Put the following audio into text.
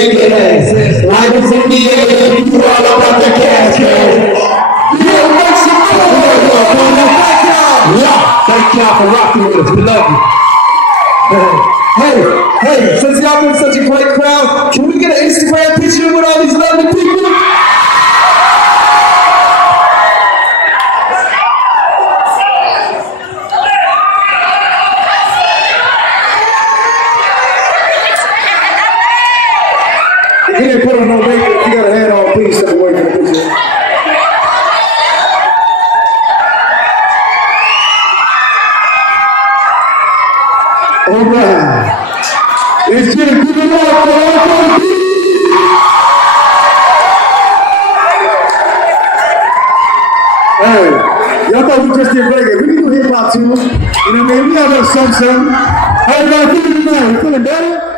shaking ass. Like it's in the air, you all about the cash, man. Yeah, make some noise. Thank y'all for rocking with us. We love you. Hey, since y'all been such a great crowd, can we get an Instagram picture with all these lovely people? He didn't put on no makeup. You got a hat on, please step away from the picture. All right. Let's get a good one for all the Hey, y'all thought we just did reggae. We can do hip hop too. You know what I mean? We got a little something. How you guys feeling tonight? You feeling better?